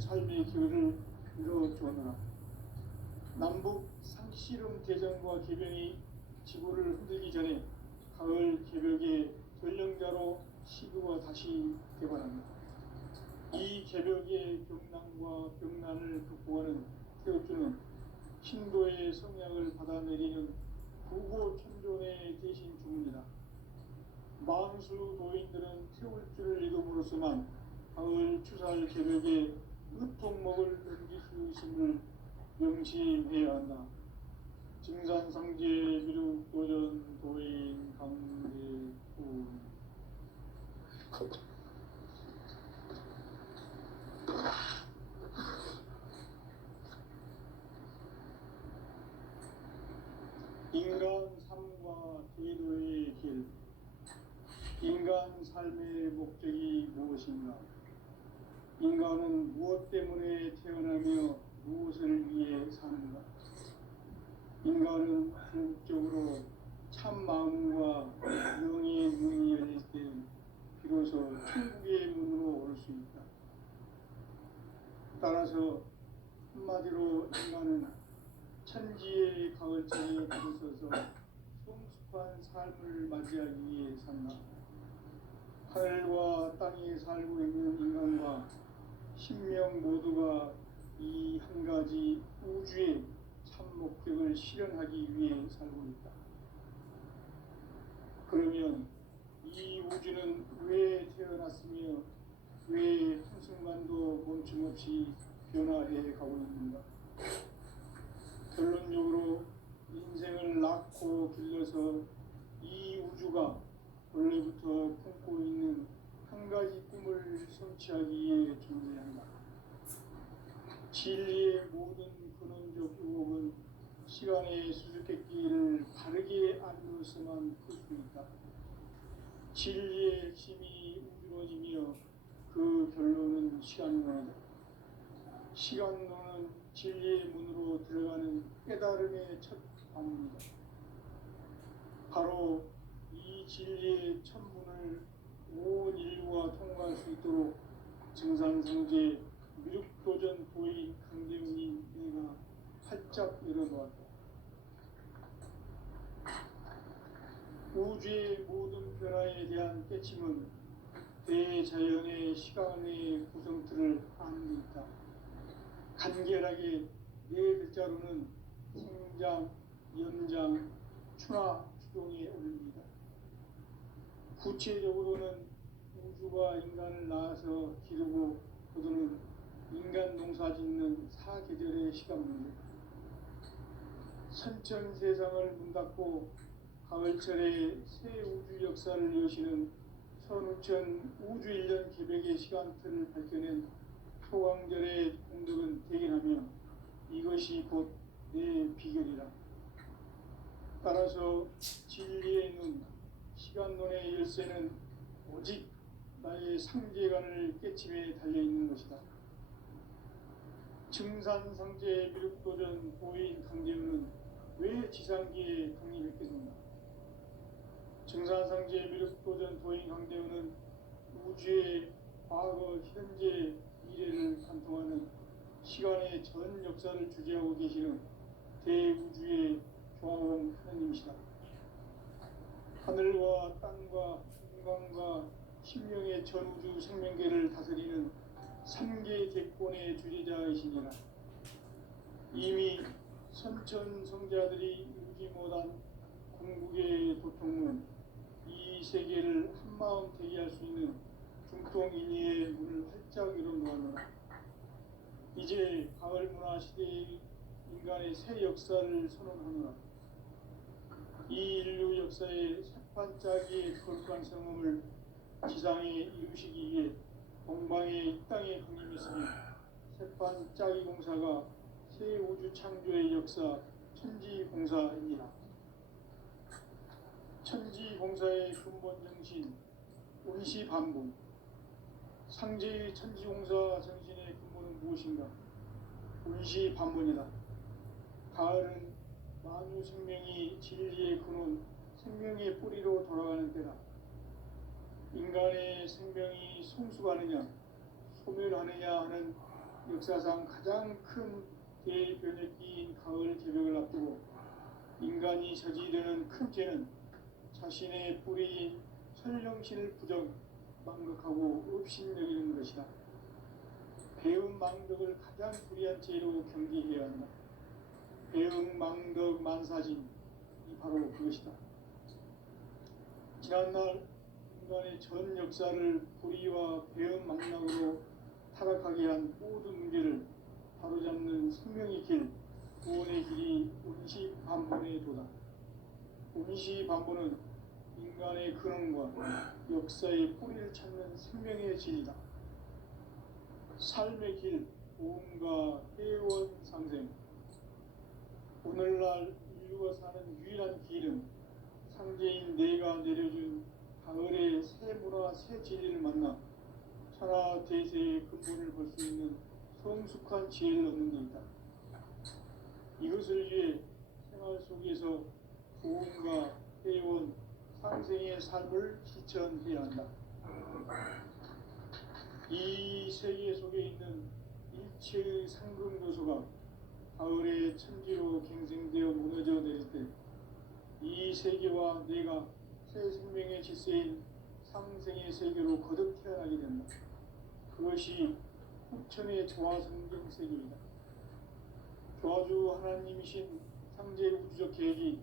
삶의 기회를 이뤄주었노라. 남북 상씨름 대전과 개변이 지구를 흔들기 전에 가을 개벽의 전령자로 시구가 다시 개발합니다. 이 개벽의 경난과 병난을 극복하는 태극주는 신도의 성약을 받아내리는 구고천존의 대신 주입니다. 만수 도인들은 태울주를 읽음으로써만 가을 추살 개벽의 으통목을 넘길 수 있음을 명심해야 한다. 증산상제 미륵도전 도인 강대훈. 인간 삶과 제도의 길. 인간 삶의 목적이 무엇인가? 인간은 무엇 때문에 태어나며 무엇을 위해 사는가? 인간은 궁극적으로 참 마음과 영의 문이 열릴 때 비로소 천국의 문으로 올 수 있다. 따라서 한마디로 인간은 천지의 가을자리에 들어서서 성숙한 삶을 맞이하기 위해 산다. 하늘과 땅에 살고 있는 인간과 신명 모두가 이 한 가지 우주의 참 목적을 실현하기 위해 살고 있다. 그러면 이 우주는 왜 태어났으며 왜 한순간도 멈춤없이 변화해 가고 있는가? 결론적으로 인생을 낳고 길러서 이 우주가 원래부터 품고 있는 한 가지 꿈을 성취하기 위해 존재한다. 진리의 모든 근원적 유혹은 시간의 수수께끼를 바르게 알면서만 풀 수 있다. 진리의 핵심이 우주론이며 그 결론은 시간론이다. 시간론은 진리의 문으로 들어가는 깨달음의 첫 관문이다. 바로 이 진리의 첫 문을 온 인류가 통과할 수 있도록 증산상제 미륵도전 도인 강대훈이 내가 활짝 열어놓았다. 우주의 모든 변화에 대한 깨침은 대자연의 시간의 구성틀을 아는 데 있다. 간결하게 네 글자로는 생장, 연장, 추나 추동에 올립니다. 구체적으로는 우주가 인간을 낳아서 기르고 거두는 인간 농사 짓는 사계절의 시간입니다. 선천 세상을 문 닫고 가을철에 새 우주 역사를 여시는 선우천 우주 1년 개벽의 시간틀을 밝혀낸 소강절의 공덕은 대견하며 이것이 곧 내 비결이라. 따라서 진리의 눈, 시간론의 열쇠는 오직 나의 상제관을 깨침에 달려있는 것이다. 증산상제 미륵도전 도인 강대훈은 왜 지상기에 강림했겠는가? 증산상제 미륵도전 도인 강대훈은 우주의 과거, 현재, 미래를 관통하는 시간의 전 역사를 주재하고 계시는 대우주의 조화원 하느님이시다. 하늘과 땅과 인간과 신명의 전우주 생명계를 다스리는 삼계 대권의 주재자이시니라. 이미 선천성자들이 이루지 못한 궁극의 도통은 이 세계를 한마음 되게 할 수 있는 중통인의의 문을 활짝 열어놓았노라. 이제 가을 문화 시대의 인간의 새 역사를 선언하노라. 이 인류 역사의 새판짜기의 거룩한 성음을 지상에 이루시기 위해 동방의 이 땅에 강림했으며 새판짜기 공사가 새 우주 창조의 역사 천지공사입니다. 천지공사의 근본 정신 운시반복. 상제의 천지공사 정신의 근본은 무엇인가? 운시반복이다. 가을은 만유 생명이 진리의 근원, 생명의 뿌리로 돌아가는 때다. 인간의 생명이 성숙하느냐, 소멸하느냐 하는 역사상 가장 큰 대변혁기인 가을 개벽을 앞두고 인간이 저지르는 큰 죄는 자신의 뿌리인 설령신을 망각하고 업신여기는 것이다. 배음 망덕을 가장 불의한 죄로 경계해야 한다. 배음 망덕 만사진이 바로 그것이다. 지난날 인간의 전 역사를 불의와 배음 망락으로 타락하게 한 모든 문제를 바로잡는 생명의 길, 구원의 길이 운시반본의 도다. 운시반본은 인간의 근원과 역사의 뿌리를 찾는 생명의 진이다. 삶의 길, 보험과 회원 상생. 오늘날 인류가 사는 유일한 길은 상제인 내가 내려준 가을의 새 문화, 새 진리를 만나 천하 대세의 근본을 볼 수 있는 성숙한 지혜를 얻는 데 있다. 이것을 위해 생활 속에서 보험과 회원, 상생의 삶을 실천해야 한다. 이 세계 속에 있는 일체의 상금 요소가 가을의 천지로 갱생되어 무너져 내릴 때 이 세계와 내가 새 생명의 질서인 상생의 세계로 거듭 태어나게 된다. 그것이 후천의 조화성경 세계이다. 조화주 하나님이신 상제 우주적 계획이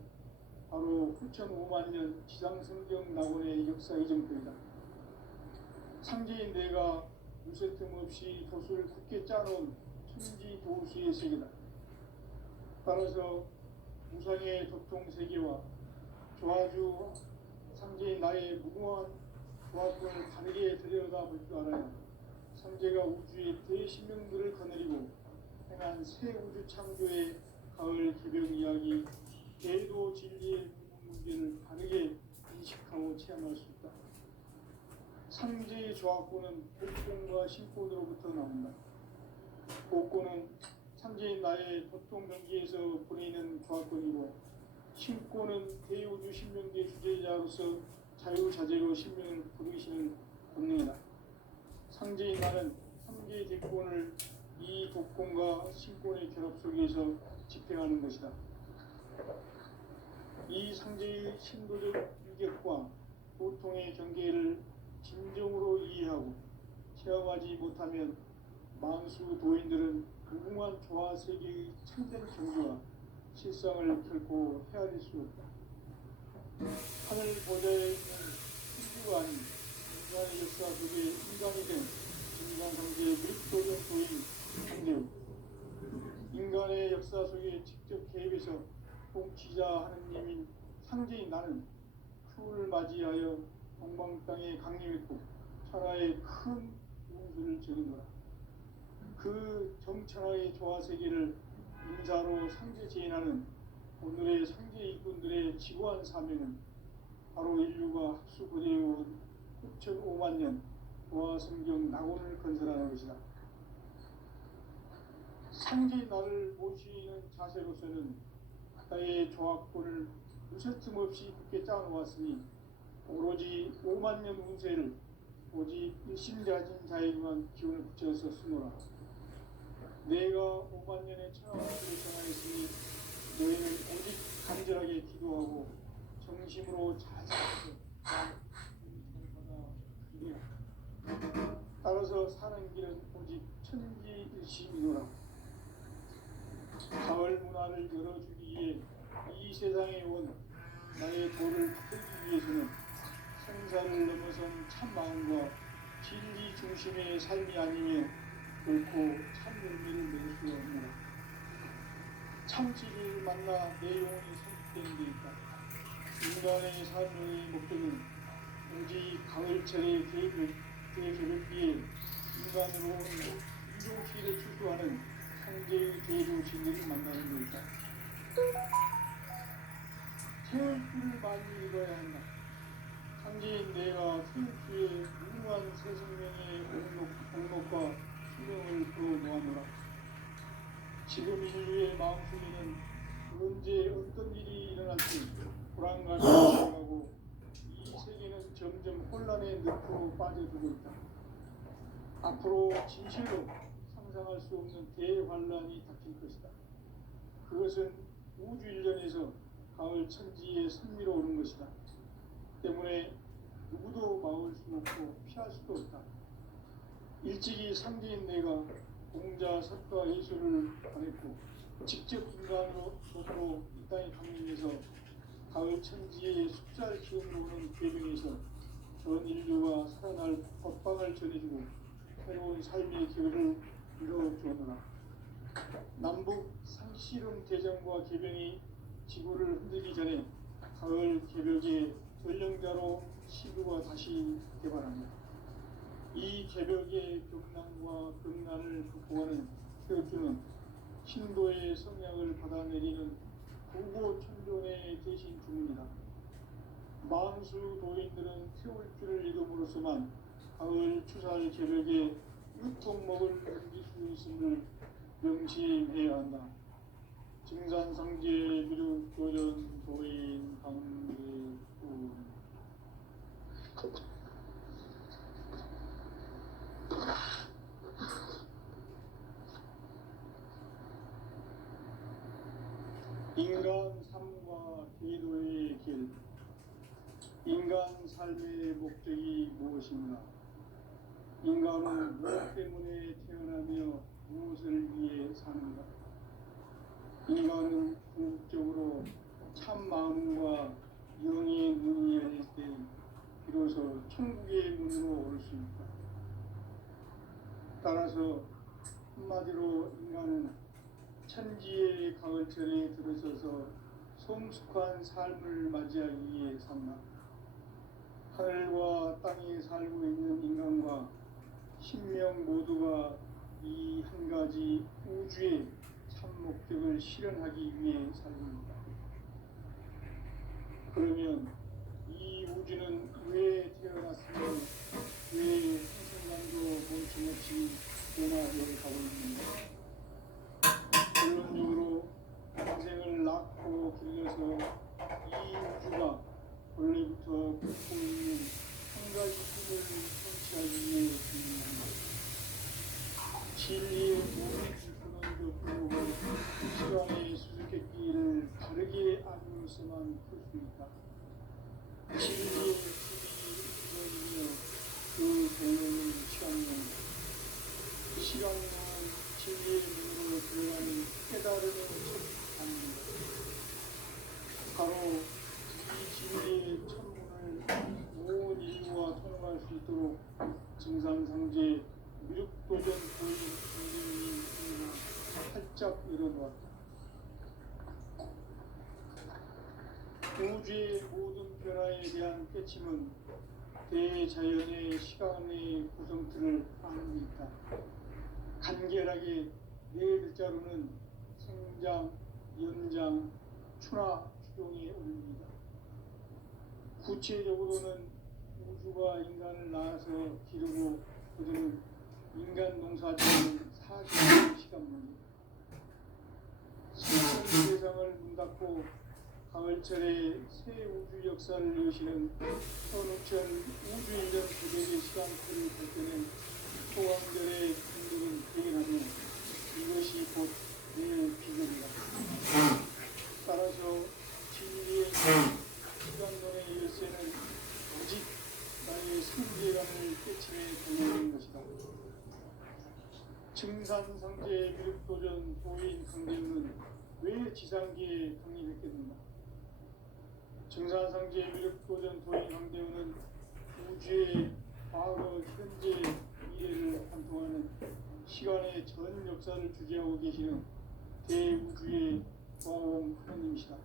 바로 후천 5만 년 지상성경 낙원의 역사 이전표이다. 상제인 내가 무쇠 틈 없이 돛을 굳게 짜놓은 천지 도수의 세계다. 따라서 무상의 도통 세계와 조화주 상제인 나의 무궁한 조화권을 다르게 들여다볼 줄 알아야 상제가 우주의 대신명들을 거느리고 행한 새 우주 창조의 가을 개벽 이야기, 대도 진리의 문제를 다르게 인식하고 체험할 수 있다. 상제의 조화권은 복권과 신권으로부터 나온다. 복권은 상제인 나의 도통 경기에서 보내는 조화권이고, 신권은 대우주 신명계 주제자로서 자유자재로 신명을 부르시는 본능이다. 상제인 나는 상제의 대권을 이 독권과 신권의 결합 속에서 집행하는 것이다. 이 상제의 신도적 유격과 보통의 경계를 진정으로 이해하고 체험하지 못하면 만수 도인들은 무궁한 조화 세계의 참된 경지와 실상을 결코 헤아릴 수 없다. 하늘 보좌에 있는 신주가 아닌 인간의 역사 속에 인간이 된 인간 상제의 밀도적 도인 상제우, 인간의 역사 속에 직접 개입해서 통치자 하느님인 상제인 나는 추후를 맞이하여 동방 땅에 강림했고 천하의 큰 운수를 적은 거라. 그 정천하의 조화 세계를 인사로 상제 제인하는 오늘의 상제 일꾼들의 지고한 사명은 바로 인류가 학수 고대해온 9,5만 년 조화 성경 낙원을 건설하는 것이다. 상제 나를 모시는 자세로서는 나의 조합권을 무쇠틈 없이 굳게 짜놓았으니 오로지 5만 년 운세를 오직 일심가진 자에게만 기운을 붙여서 쓰노라. 내가 5만 년의 천하운세를 전하였으니 너희는 오직 간절하게 기도하고 정심으로 잘 살아서 따라서 사는 길은 오직 천지일심이노라. 가을 문화를 열어주기 위해 이 세상에 온 나의 도를 붙들기 위해서는 생사를 넘어선 참 마음과 진리 중심의 삶이 아니면 결코 참 열매를 낼 수 없노라. 참 진리를 만나 내 영혼이 성숙되는 데 있다. 인간의 삶의 목적은 오직 가을철의 대개벽비에 인간으로 온 인종시를 추수하는 상제의 대조 진리를 만나는 데 있다. 태울줄을 많이 읽어야 한다. 상제인 내가 태울주의 무궁한 새 생명의 공록과 수명을 불어모아노라. 지금 인류의 마음속에는 언제 어떤 일이 일어날지 불안감이 생겨나고 이 세계는 점점 혼란의 늪으로 빠져들고 있다. 앞으로 진실로 상상할 수 없는 대환란이 닥칠 것이다. 그것은 우주 일련에서 가을 천지의 선미로 오는 것이다. 때문에 누구도 막을 수 없고 피할 수도 없다. 일찍이 상대인 내가 공자, 석가, 예술을 보냈고 직접 인간으로 이 땅에 강림해서 가을 천지의 숫자를 기운으로 오는 계명에서 전 인류가 살아날 법방을 전해주고 새로운 삶의 기회를 이뤄주었노라. 남북 상씨름 대전과 계병이 지구를 흔들기 전에 가을 개벽의 전령자로 시구가 다시 개발합니다. 이 개벽의 격난과 극난을 극복하는 태극기는 신도의 성약을 받아내리는 구고천존의 대신 주문이다. 망수 도인들은 태울 줄을 읽음으로써만 가을 추살 개벽의 유통목을 넘길 수 있음을 명심해야 한다. 증산상제 미륵 도전 도인 강대군. 인간 삶과 기도의 길. 인간 삶의 목적이 무엇인가? 인간은 무엇 때문에 태어나며 무엇을 위해 사는가? 인간은 궁극적으로 참 마음과 영의 문이 열릴 때 비로소 천국의 문으로 올 수 있다. 따라서 한마디로 인간은 천지의 가을철에 들어서서 성숙한 삶을 맞이하기 위해 산다. 하늘과 땅에 살고 있는 인간과 신명 모두가 이 한 가지 우주의 참 목적을 실현하기 위해 살립니다. 그러면 이 우주는 왜 태어났으며 왜 한순간도 멈춤 없이 변화되어 가고 있는가? 결론적으로 인생을 낳고 길러서 이 우주가 원래부터 갖고 있는 한 가지 꿈을 성취하기 위해 진행합니다. 진리의 모든 질서는 불구하고 시간의 수수께끼를 바르게 알고서만 풀 수 있다. 진리의 길이 이루어지며 그 결론은 시간론이다. 시간론은 진리의 문으로 들어가는 깨달음의 첫 단계다. 바로 이 진리의 천문을 온 인류가 통과할 수 있도록 증산상제 미륵도전 도인 선생님이 활짝 열어놓았다. 우주의 모든 변화에 대한 깨침은 대자연의 시간의 구성틀을 아는 데 있다. 간결하게 네 글자로는 생장, 연장, 추나, 추종이 올립니다. 구체적으로는 우주가 인간을 낳아서 기르고 거두는 인간 농사짓는 40년 시간입니다. 신성 세상을 문 닫고 가을철에 새 우주 역사를 여시는 선우천 우주 1년 900의 시간표를 볼 때는 소왕절의 분들은 대견하며 이것이 곧 내 비전이다. 따라서 진리의 시간론의 열쇠는 오직 나의 성재감을 깨침에 달려있는 것이다. 증산상제 미륵도전 도인 강대우는 왜 지상계에 강림했겠는가? 증산상제 미륵도전 도인 강대우는 우주의 과거, 현재, 미래를 관통하는 시간의 전 역사를 주재하고 계시는 대우주의 왕 하나님이시다.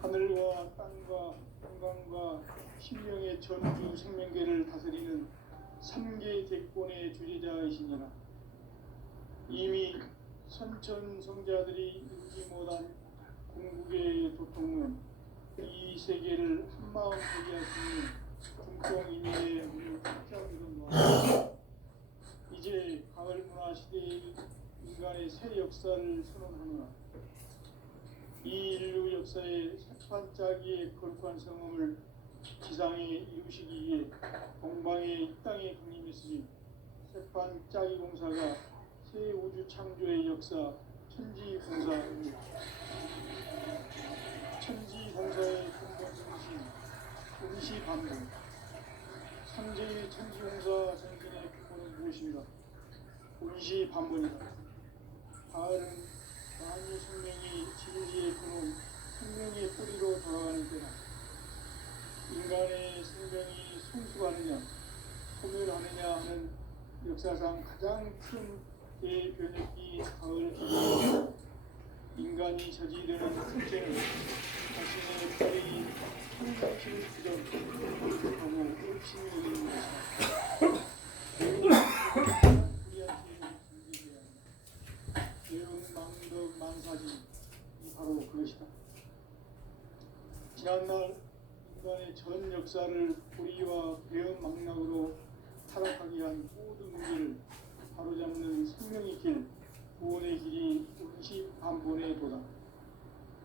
하늘과 땅과 한강과 신명의 전주 생명계를 다스리는 3개 대권의 주재자이시니라. 이미 선천성자들이 이루지 못한 궁극의 도통은 이 세계를 한마음 되게 하시니 중통인의 문을 활짝 열어놓았다. 이제 가을 문화 시대의 인간의 새 역사를 선언하노라. 이 인류 역사의 새반짝이의 거룩한 성음을 지상에 이루시기 위해 동방의 이 땅에 강림했으니 백반 짜기 공사가 새 우주 창조의 역사 천지공사입니다. 천지공사의 근본 중심 임시반복. 삼재의 천지공사 정신의 근본은 무엇인가? 임시반복이다. 가을은 만유 생명이 진리의 근원 생명의 뿌리로 돌아가는 때다. 인간의 생명이 성숙하느냐 소멸하느냐 하는 역사상 가장 큰 대변혁이 가을 기간이다. 인간이 저지르는 첫째는 자신의 뿌리 성장시를 부정하고 옳심이 있는 것이다. 우리한테 준비해야 한다. 대응 망덕 만사지 바로 그것이다. 지난날 인간의 전 역사를 불의와 배은망락으로 타락하게 한 모든 문제를 바로잡는 생명의 길, 구원의 길이 임시반본의 도다.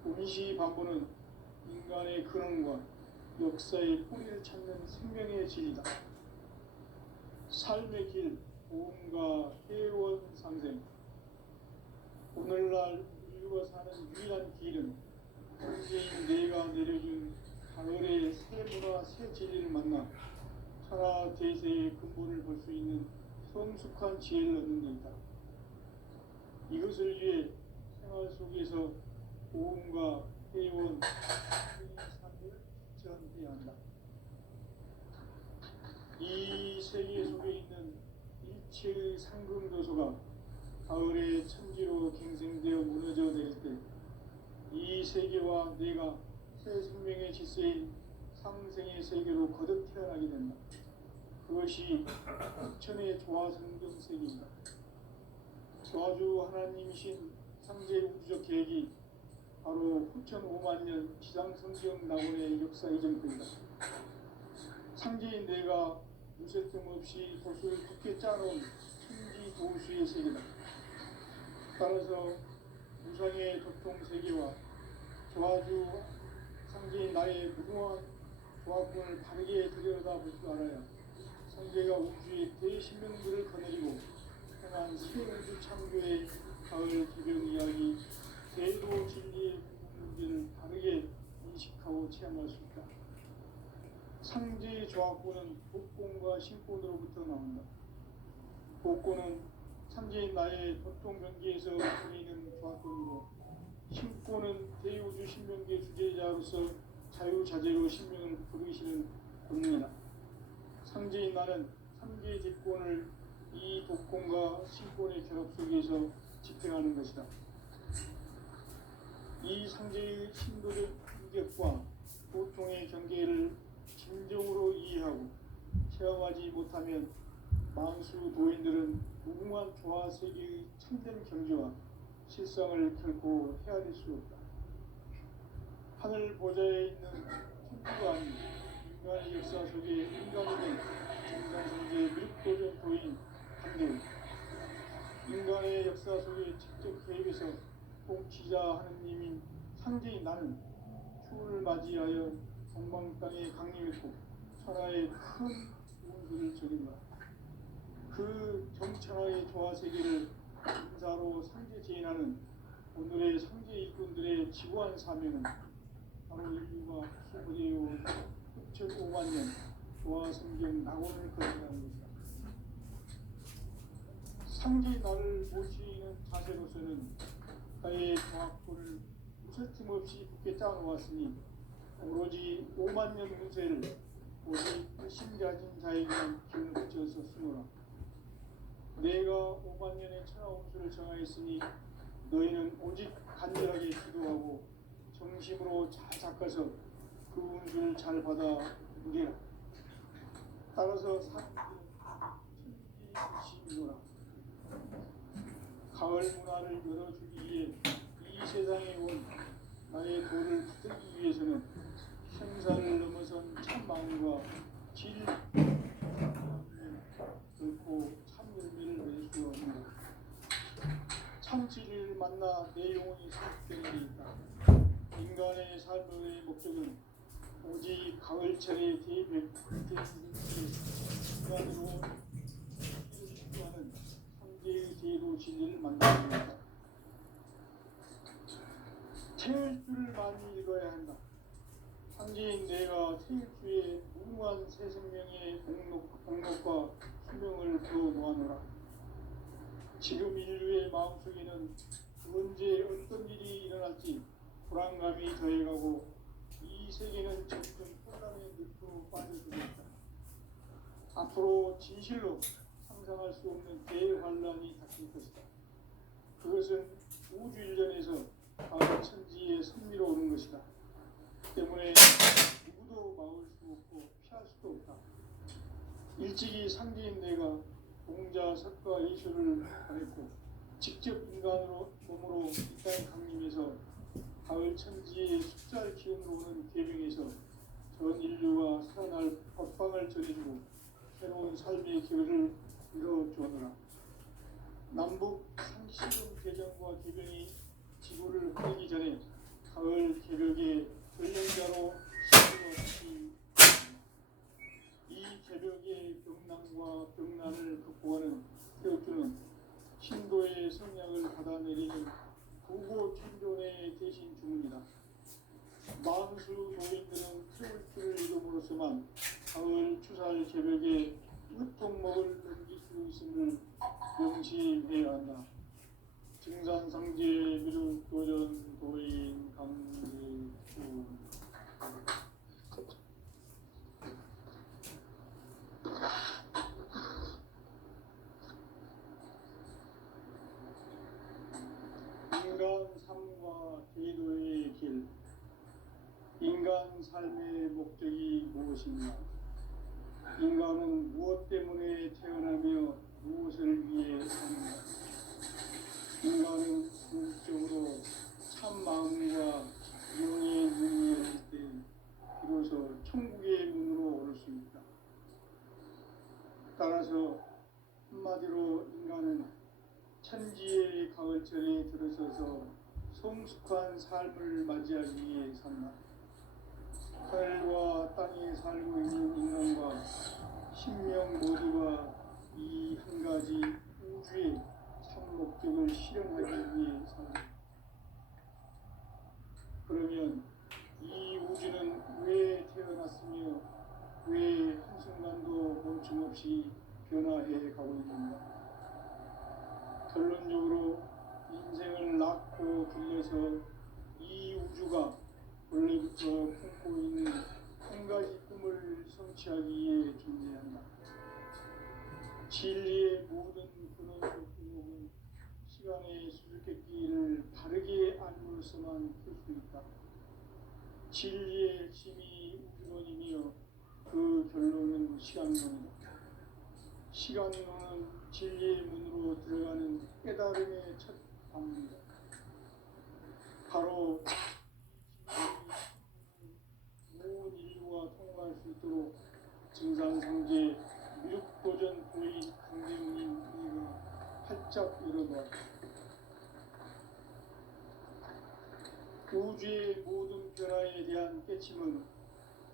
임시반본은 인간의 근원과 역사의 뿌리를 찾는 생명의 질이다. 삶의 길, 보험과 회원 상생. 오늘날 우리가 사는 유일한 길은 현재인 내가 내려준 가을의 새 문화, 새 진리를 만나 천하 대세의 근본을 볼 수 있는 성숙한 지혜를 얻는 데이다. 이것을 위해 생활 속에서 보험과 회원, 삶을 실천해야 한다. 이 세계 속에 있는 일체의 상금도서가 가을의 천지로 갱생되어 무너져 내릴 때 이 세계와 내가 새 생명의 질서인 상생의 세계로 거듭 태어나게 된다. 그것이 천의 조화성경 세계입니다. 조화주 하나님이신 상제 우주적 계획이 바로 9,500만 년 지상성경 낙원의 역사 이전입니다. 상제인 내가 무쇠 틈 없이 도수를 굳게 짜놓은 천지 도수의 세계다. 따라서 무상의 도통 세계와 조화주 상제인 나의 무궁한 조화권을 바르게 들여다볼 줄 알아야 상제가 우주의 대신명들을 거느리고 행한 새 우주 창조의 가을 개변 이야기 제도 진리의 문제를 바르게 인식하고 체험할 수 있다. 상제의 조화권은 복권과 신권으로부터 나온다. 복권은 상제인 나의 보통 경계에서 보이는 조화권이고 신권은 대우주 신명계 주제자로서 자유자재로 신명을 부르시는 권능이다. 상제인 나는 상제의 직권을 이 독권과 신권의 결합 속에서 집행하는 것이다. 이 상제의 신도적 인격과 보통의 경계를 진정으로 이해하고 체험하지 못하면 만수 도인들은 무궁한 조화 세계의 참된 경지와 실상을 결코 헤아릴 수 없다. 하늘 보좌에 있는 천주가 아닌 인간의 역사 속에 인간이 된 정상성제의 밀도적 도인 한대우. 인간의 역사 속에 직접 개입해서 통치자 하느님인 상제인 나는 추을 맞이하여 동방 땅에 강림했고 천하의 큰 운수를 저긴다. 그 정천하의 조화 세계를 인사로 상제 제인하는 오늘의 상제 일꾼들의 지구한 사명은 바로 인류가 수고되어온 9,500만 년 조화 성경 낙원을 거듭하는 것이다. 상제 나를 모시는 자세로서는 나의 조화권을 무쇠틈 없이 굳게 짜놓았으니 오로지 5만 년 운세를 오직 핵심 가진 자에게만 기운을 붙여서 쓰노라. 내가 5만 년의 천하 운수를 정하였으니 너희는 오직 간절하게 기도하고 정심으로 잘 닦아서 그 운수를 잘 받아 누리라. 따라서 천지시노라. 가을 문화를 열어주기 위해 이 세상에 온 나의 도를 붙들기 위해서는 생사를 넘어선 참 마음과 질 결코 참 열매를 낼 수 없는 참 진리를 만나 내 영혼이 성숙되는 데 있다. 인간의 삶의 목적은 오직 가을철의 인간으로 제도 진리를 만들어줍니다. 태일주를 많이 읽어야 한다. 상제인 내가 태일주에 무궁한 새 생명의 공력과 수명을 부어 놓아노라. 지금 인류의 마음속에는 언제 어떤 일이 일어날지 불안감이 더해가고 이 세계는 점점 혼란의 늪으로 빠져들고 있다. 앞으로 진실로 상상할 수 없는 대환란이 닥칠 것이다. 그것은 우주 일련에서 가을 천지의 선미로 오는 것이다. 때문에 누구도 막을 수 없고 피할 수도 없다. 일찍이 상제인 내가 공자, 석가, 예수를 보냈고 직접 인간으로 몸으로 이 땅에 강림해서 가을 천지의 숫자를 기운으로 오는 계명에서 전 인류가 살아날 법방을 전해주고 새로운 삶의 기회를 이뤄주었노라. 남북 상시금 개정과 개변이 지구를 흐리기 전에 가을 개벽의 전령자로 시주었지. 이 개벽의 병난과 병난을 극복하는 태엽주는 신도의 성약을 받아내리는 부고 천존의 대신 주문이다. 만수 노인들은 태울주를 이름으로서만 가을 추살 개벽의 으통목을 넘길 수 있음을 명심해야 한다. 증산상제 미륵도전 도인 강제주. 인간 삶과 제도의 길. 인간 삶의 목적이 무엇인가? 인간은 무엇 때문에 태어나며 무엇을 위해 사는가? 인간은 궁극적으로 참 마음과 영의 눈이 열릴 때 비로소 천국의 문으로 오를 수 있다. 따라서 한마디로 인간은 천지의 가을철에 들어서서 성숙한 삶을 맞이하기 위해 산다. 하늘과 땅에 살고 있는 인간과 신명 모두가 이 한 가지 우주의 참 목적을 실현하기 위해 산다. 그러면 이 우주는 왜 태어났으며 왜 한순간도 멈춤없이 변화해 가고 있는가? 결론적으로 인생을 낳고 길러서 이 우주가 원래부터 품고 있는 한 가지 꿈을 성취하기 위해 존재한다. 진리의 모든 근원적 의목은 시간의 수수께끼를 바르게 알므로서만 풀 수 있다. 진리의 핵심이 우주론이며 그 결론은 시간론이다. 시간론은 진리의 문으로 들어가는 깨달음의 첫 방문이다. 바로 온 인류가 통과할 수 있도록 증산상제 미륵도전 도인 강대웅님 우리가 활짝 열어놓았다. 우주의 모든 변화에 대한 깨침은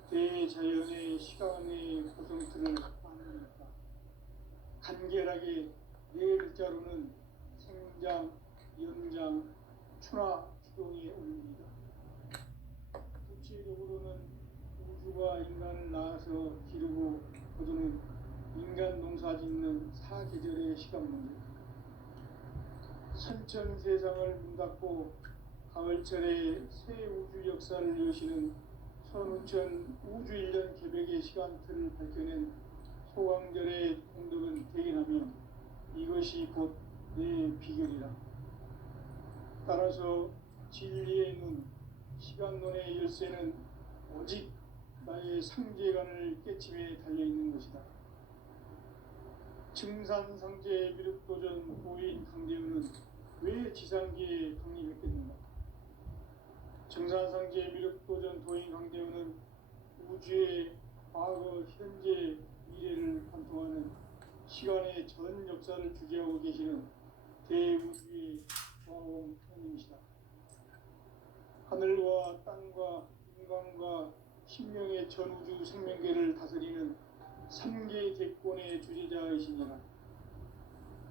대자연의 시간의 고성틀을 만듭니다. 간결하게 네 글자로는 생장, 연장, 추나 추동이 올립니다. 구체적으로는 우주가 인간을 낳아서 기르고 거두는 인간 농사 짓는 사계절의 시간 문제. 선천 세상을 문 닫고 가을철에 새 우주 역사를 여시는 선우천 우주 1년 개벽의 시간틀을 밝혀낸 소강절의 공덕은 대인하며 이것이 곧 내 비결이라. 따라서 진리의 눈, 시간론의 열쇠는 오직 나의 상제관을 깨침에 달려있는 것이다. 증산상제 미륵도전 도인 강대웅은 왜 지상계에 강림했겠는가? 증산상제 미륵도전 도인 강대웅은 우주의 과거, 현재, 미래를 관통하는 시간의 전 역사를 주재하고 계시는 대우주의 왕홍님이시다. 하늘과 땅과 인간과 신명의 전우주 생명계를 다스리는 3개 대권의 주재자이시니라.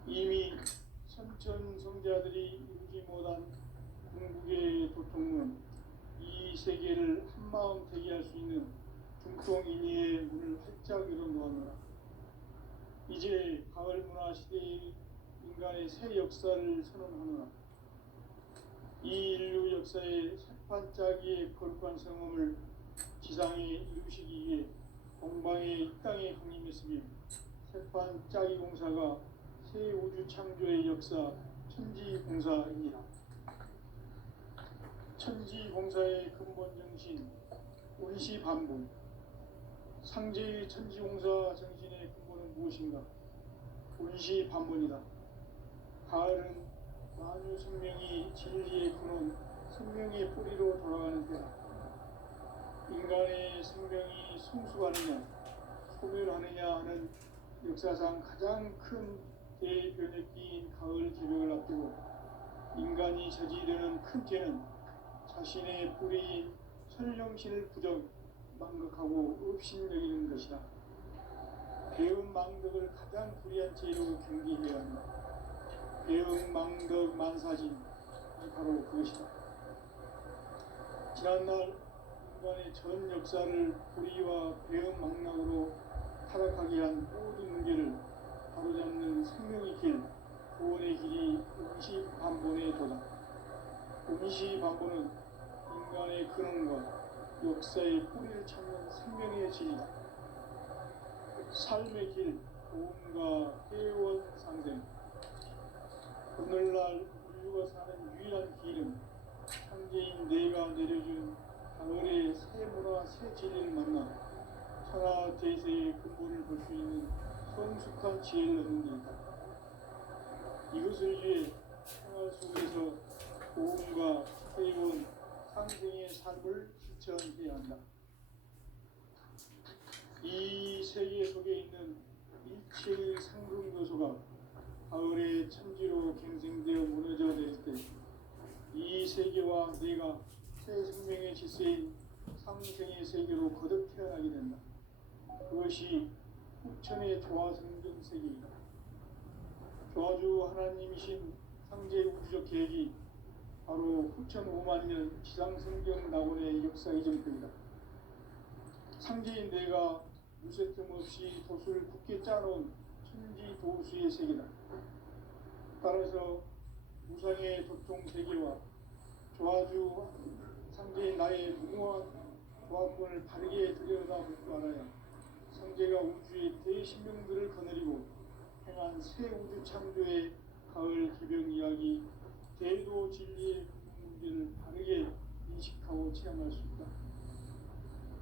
이미 선천 성자들이 이루지 못한 궁극의 도통은 이 세계를 한마음 되게 할 수 있는 중동인의의 문을 활짝 열어놓았노라. 이제 가을 문화 시대의 인간의 새 역사를 선언하노라. 이 인류 역사의 새판짜기의 거룩한 성험을 지상에 이루시기 위해 동방의 이 땅에 강림했으며 새판짜기 공사가 새 우주 창조의 역사 천지공사입니다. 천지공사의 근본 정신 운시반복. 상제의 천지공사 정신의 근본은 무엇인가? 운시반복이다. 가을은 만유 생명이 진리의 근원, 생명의 뿌리로 돌아가는 때다. 인간의 생명이 성숙하느냐, 소멸하느냐 하는 역사상 가장 큰 대변혁기인 가을 기백을 앞두고 인간이 저지르는 큰 죄는 자신의 뿌리인 설령신을 망각하고 업신여기는 것이다. 배은 망덕을 가장 불의한 죄로 경계해야 한다. 배은 망덕 만사진이 바로 그것이다. 지난날 인간의 전 역사를 불의와 배은 망락으로 타락하게 한 모든 문제를 바로잡는 생명의 길, 구원의 길이 운시반본에 도다. 운시반본은 인간의 근원과 역사의 뿌리를 찾는 생명의 진리다. 삶의 길, 도움과 회원 상생. 오늘날 인류가 사는 유일한 길은 창제인 내가 내려준 가을의 새 문화, 새 진리를 만나 천하 대세의 근본을 볼 수 있는 성숙한 지혜를 얻는 길이다. 이것을 위해 생활 속에서 도움과 회원 상생의 삶을 실천해야 한다. 이 세계 속에 있는 일체의 상승 요소가 가을의 천지로 갱생되어 무너져 내릴 때 이 세계와 내가 새 생명의 질서인 상생의 세계로 거듭 태어나게 된다. 그것이 후천의 조화성경 세계이다. 조화주 하나님이신 상제 우주적 계획이 바로 후천 5만 년 지상성경 낙원의 역사 이전편이다. 상제인 내가 무쇠 틈 없이 도수를 굳게 짜놓은 천지 도수의 세계다. 따라서 무상의 도통 세계와 조화주 상제인 나의 무모한 조합권을 바르게 들여다볼 줄 알아야 상제가 우주의 대신명들을 거느리고 행한 새 우주 창조의 가을 기병 이야기, 대도 진리의 문제를 바르게 인식하고 체험할 수 있다.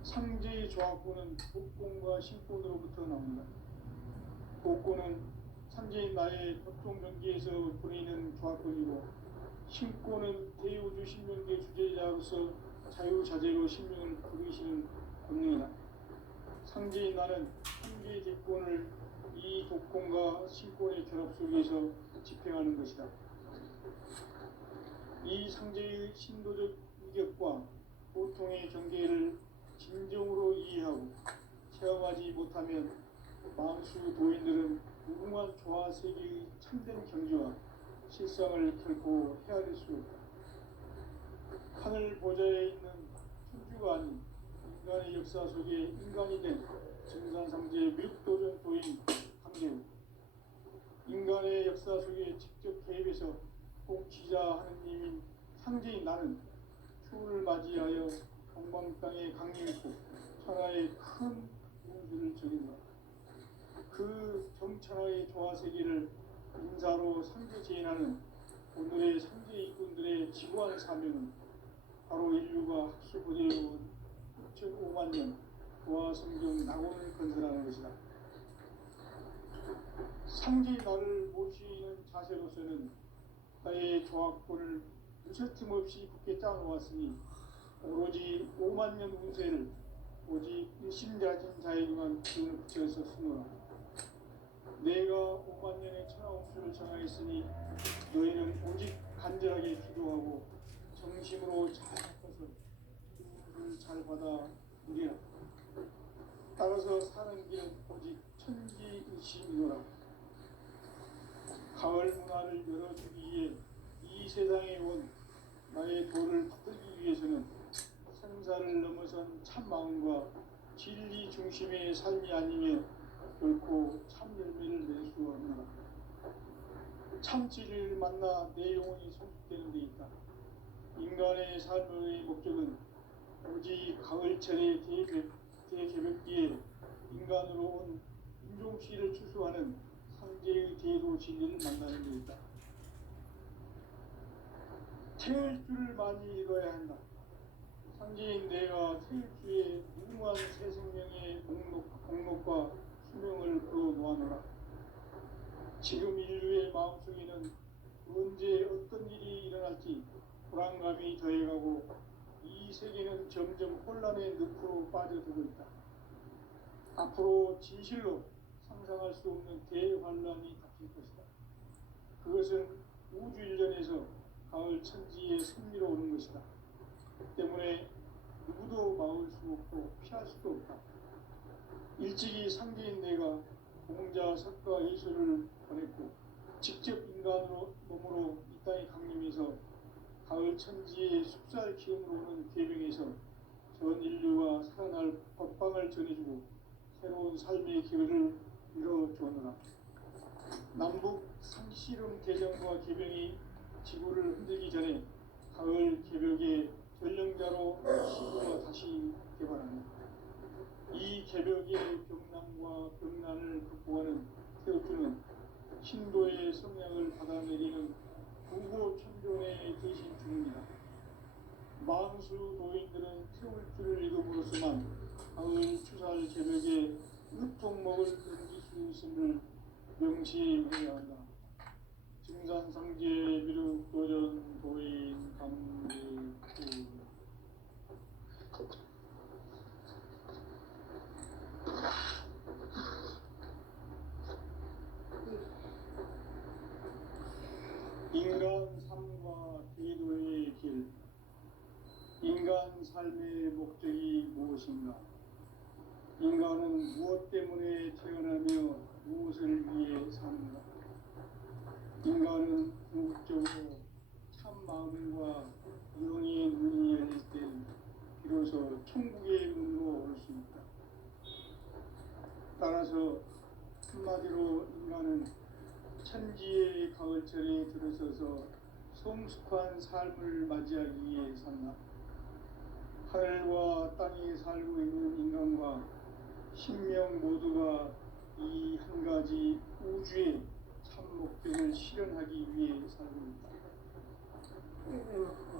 상제의 조합권은 복권과 신권으로부터 나온다. 복권은 상제인 나의 도통 경계에서 보내는 조합권이고, 신권은 대우주 신명계 주제자로서 자유자재로 신명을 부르시는 권능이다. 상제인 나는 상제의 대권을 이 독권과 신권의 결합 속에서 집행하는 것이다. 이 상제의 신도적 위격과 보통의 경계를 진정으로 이해하고 체험하지 못하면 만수 도인들은 무궁한 조화 세계의 참된 경지와 실상을 결코 헤아릴 수 없다. 하늘 보좌에 있는 천주가 아닌 인간의 역사 속에 인간이 된 증산상제의 미륵도전 도인 강대우, 인간의 역사 속에 직접 개입해서 통치자 하느님인 상제인 나는 추운을 맞이하여 동방 땅에 강림했고 천하의 큰 문수를 적인다. 그 정천하의 조화세계를 인사로 상제 제인하는 오늘의 상제 일꾼들의 지구한 사명은 바로 인류가 학수부대해온 6,5만 년 조화성경 낙원을 건설하는 것이다. 상제의 나를 모시는 자세로서는 나의 조합권을 무쇠틈 없이 굳게 짜놓았으니 오로지 5만 년 운세를 오직 일심자진 자에게만 기운을 붙여서 쓰노라. 내가 5만 년의 천하홍수를 정하였으니 너희는 오직 간절하게 기도하고 정심으로 잘 닦아서 기운을 잘 받아 누리라. 따라서 사는 길은 오직 천지일심이노라. 가을 문화를 열어주기 위해 이 세상에 온 나의 도를 받들기 위해서는 생사를 넘어선 참 마음과 진리 중심의 삶이 아니면 결코 참 열매를 낼 수 없노라. 참 진리를 만나 내 영혼이 성숙되는 데 있다. 인간의 삶의 목적은 오직 가을철의 대개벽기에 인간으로 온 인종씨를 추수하는 상제의 대도 진리를 만나는 데 있다. 태울 줄을 많이 읽어야 한다. 상제인 내가 태울 주에 무궁한 새 생명의 목록과 수명을 풀어놓아노라. 지금 인류의 마음속에는 언제 어떤 일이 일어날지 불안감이 더해가고 이 세계는 점점 혼란의 늪으로 빠져들고 있다. 앞으로 진실로 상상할 수 없는 대환란이 닥칠 것이다. 그것은 우주 일전에서 가을 천지의 승리로 오는 것이다. 때문에 누구도 막을 수 없고 피할 수도 없다. 일찍이 상제인 내가 공자, 석가, 예수를 보냈고 직접 인간으로 몸으로 이 땅에 강림해서 가을 천지의 숲살 기운으로 오는 계명에서 전 인류가 살아날 법방을 전해주고 새로운 삶의 기회를 이뤄주었노라. 남북 상씨름 대전과 계명이 지구를 흔들기 전에 가을 개벽의 전령자로 시구가 다시 개발하는 이 개벽의 병난과 병난을 극복하는 태우주는 신도의 성량을 받아내리는 구고천존의 대신 중입니다. 망수 도인들은 태울주를 읽음으로써만 가을 추살 개벽의 으통목을 넘길 수 있음을 명시해야 한다. 증산상제 미륵도전 도인 감리구 인간 삶과 기도의 길. 인간 삶의 목적이 무엇인가? 인간은 무엇 때문에 태어나며 무엇을 위해 사는가? 인간은 궁극적으로 참 마음과 영의 문이 열릴 때 비로소 천국의 문으로 올 수 있다. 따라서 한마디로 인간은 천지의 가을철에 들어서서 성숙한 삶을 맞이하기 위해 산다. 하늘과 땅에 살고 있는 인간과 신명 모두가 이 한 가지 우주의 참 목적을 실현하기 위해 살고 있다.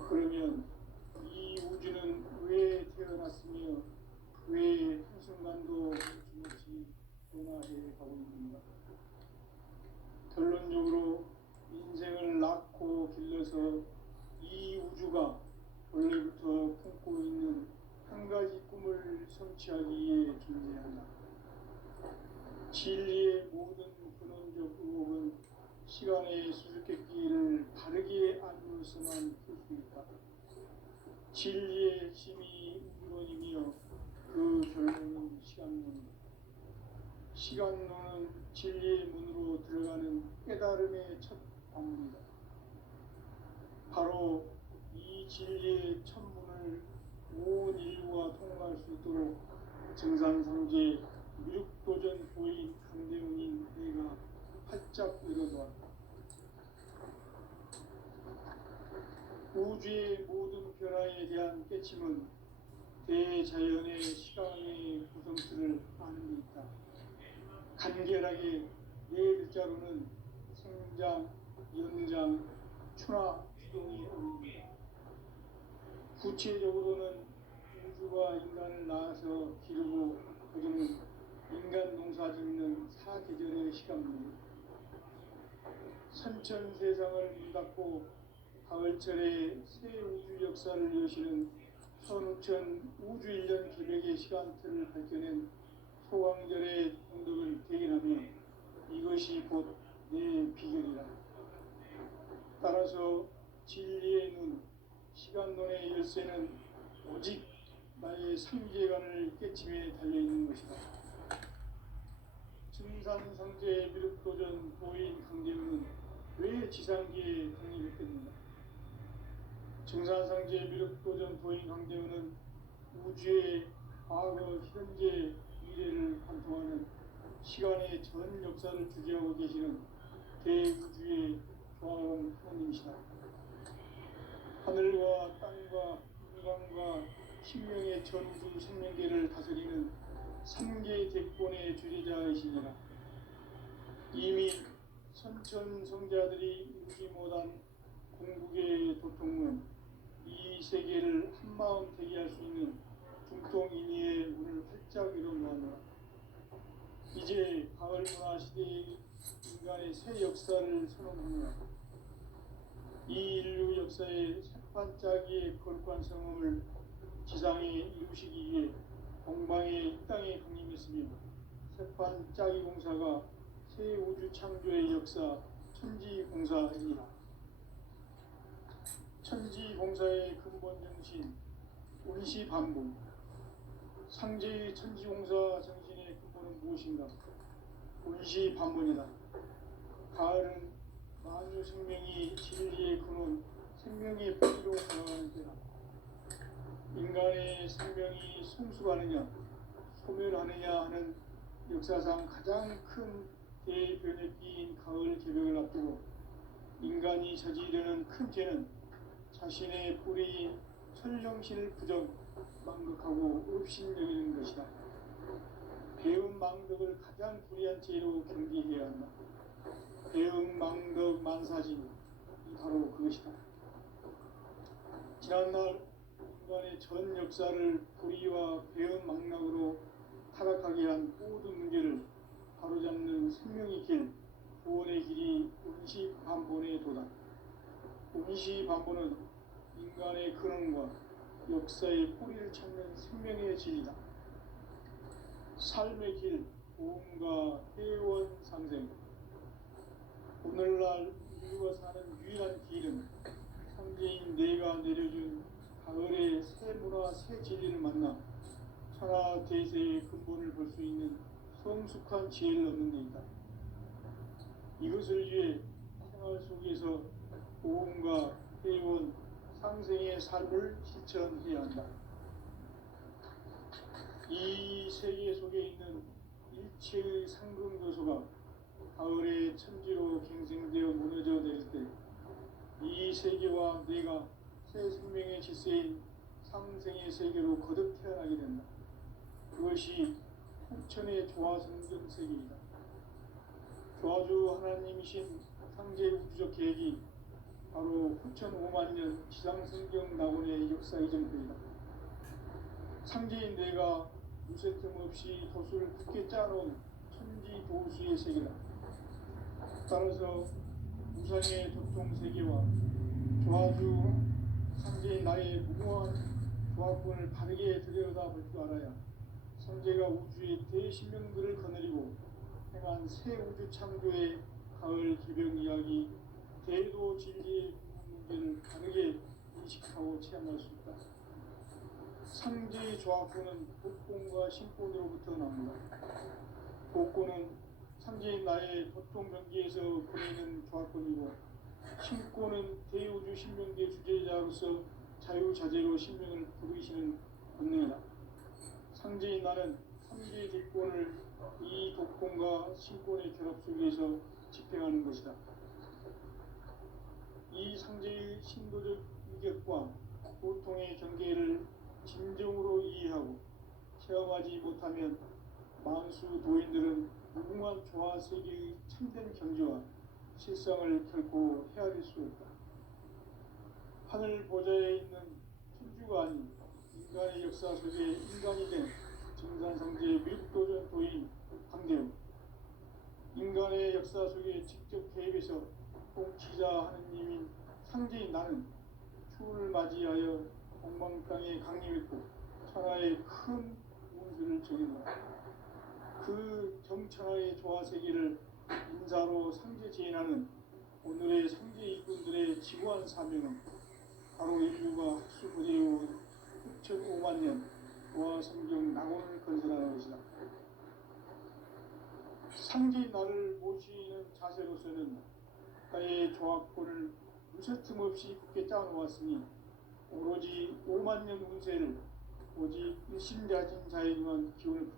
그러면 이 우주는 왜 태어났으며 왜 한순간도 멈춤없이 변화해 가고 있는가? 결론적으로 인생을 낳고 길러서 이 우주가 원래부터 품고 있는 한 가지 꿈을 성취하기 위해 존재한다. 진리의 모든 근원적 의혹은 시간의 수수께끼를 바르게 알면서만 풀 수 있다. 진리의 핵심이 우주론이며 그 결론은 시간론이다. 시간론은 진리의 문으로 들어가는 깨달음의 첫 방문이다. 바로 이 진리의 첫 문을 온 인류가 통과할 수 있도록 증산상제 미륵도전 도인 강대웅인 내가 활짝 열어놓았다. 우주의 모든 변화에 대한 깨침은 대자연의 시간의 구성틀을 아는 데 있다. 간결하게 네 글자로는 생장, 연장, 추나 주동이 어울립니다. 구체적으로는 우주가 인간을 낳아서 기르고 거두는 인간 농사 짓는 사계절의 시간입니다. 선천세상을 문닫고 가을철에 새 우주 역사를 여시는 선우천 우주일년 기백의 시간틀을 밝혀낸 소왕절의 공덕을 대인하며 이것이 곧 내 비결이라. 따라서 진리의 눈, 시간론의 열쇠는 오직 나의 상계관을 깨침에 달려있는 것이다. 증산상제 미륵도전 도인 강대웅은 왜 지상계에 독립했겠는가? 증산상제 미륵도전 도인 강대우는 우주의 과거, 현재, 미래를 관통하는 시간의 전 역사를 주재하고 계시는 대우주의 조화로운 하나님이시다. 하늘과 땅과 인간과 신명의 전우주 생명계를 다스리는 삼계 대권의 주재자이시니라. 이미 선천성자들이 이루지 못한 궁극의 도통문, 이 세계를 한마음 되게 할 수 있는 중통인의의 문을 활짝 열어놓았노라. 이제 가을 문화 시대의 인간의 새 역사를 선언하노라. 이 인류 역사의 새반짝이의 거룩한 성음을 지상에 이루시기 위해 동방의 이 땅에 강림했으며 새반짝이 공사가 새 우주 창조의 역사 천지공사입니다. 천지공사의 근본 정신 운시반복. 상제의 천지공사 정신의 근본은 무엇인가? 운시반복이다. 가을은 만유 생명이 진리의 근원, 생명의 뿌리로 나아가는 때다. 인간의 생명이 성숙하느냐, 소멸하느냐 하는 역사상 가장 큰 대변혁기인 가을 개벽을 앞두고 인간이 저지르는 큰 죄는 자신의 뿌리인 천령신을 부정, 망극하고 업신여기는 것이다. 배움 망덕을 가장 불의한 죄로 경계해야 한다. 배움 망덕 만사진이 바로 그것이다. 지난날 인간의 전 역사를 불의와 배움 망락으로 타락하게 한 모든 문제를 바로잡는 생명의 길, 구원의 길이 운시반본의 도다. 운시반본은 인간의 근원과 역사의 뿌리를 찾는 생명의 진리다. 삶의 길, 보험과 회원 상생. 오늘날 인류가 사는 유일한 길은 상제인 내가 내려준 가을의 새 문화, 새 진리를 만나 천하 대세의 근본을 볼 수 있는 성숙한 지혜를 얻는 데 있다. 이것을 위해 생활 속에서 보험과 회원, 상생의 삶을 실천해야 한다. 이 세계 속에 있는 일체의 상금 요소가 가을의 천지로 갱생되어 무너져 내릴 때 이 세계와 내가 새 생명의 질서인 상생의 세계로 거듭 태어나게 된다. 그것이 후천의 조화성경 세계이다. 조화주 하나님이신 상제 우주적 계획이 바로 후천 5만년 지상성경 낙원의 역사 이전입니다. 상제인 내가 무쇠 틈 없이 도수를 굳게 짜놓은 천지 도수의 세계다. 따라서 우상의 도통 세계와 조화주 상제인 나의 무모한 조합권을 바르게 들여다볼 줄 알아야 상제가 우주의 대신명들을 거느리고 행한 새 우주 창조의 가을 개벽 이야기, 대도 진리의 문제를 바르게 인식하고 체험할 수 있다. 상제의 조합권은 복권과 신권으로부터 나옵니다. 복권은 상제인 나의 보통 경계에서 보내는 조합권이고, 신권은 대우주 신명계 주제자로서 자유자재로 신명을 부르시는 권능이다. 상제인 나는 삼계의 객권을 이 독권과 신권의 결합 속에서 집행하는 것이다. 이 상제의 신도적 위격과 고통의 경계를 진정으로 이해하고 체험하지 못하면 만수 도인들은 무궁한 조화 세계의 참된 경지와 실상을 결코 헤아릴 수 없다. 하늘 보좌에 있는 천주가 아닌 인간의 역사 속에 인간이 된 증산상제 미륵도전 도인 강대우, 인간의 역사 속에 직접 개입해서 통치자 하느님인 상제인 나는 추운을 맞이하여 동방 땅에 강림했고 천하의 큰 운수를 정했노라. 그 정천하의 조화세계를 인자로 상제 제인하는 오늘의 상제 이군들의 지구한 사명은 바로 인류가 학수부대해온 6,5만 년 조화성경 낙원을 건설하는 것이다. 상제인 나를 모시는 자세로서는 국가의 조합권을 무쇠틈 없이 굳게 짜놓았으니 오로지 5만 년 운세를 오직 일심자진 자에게만 기운을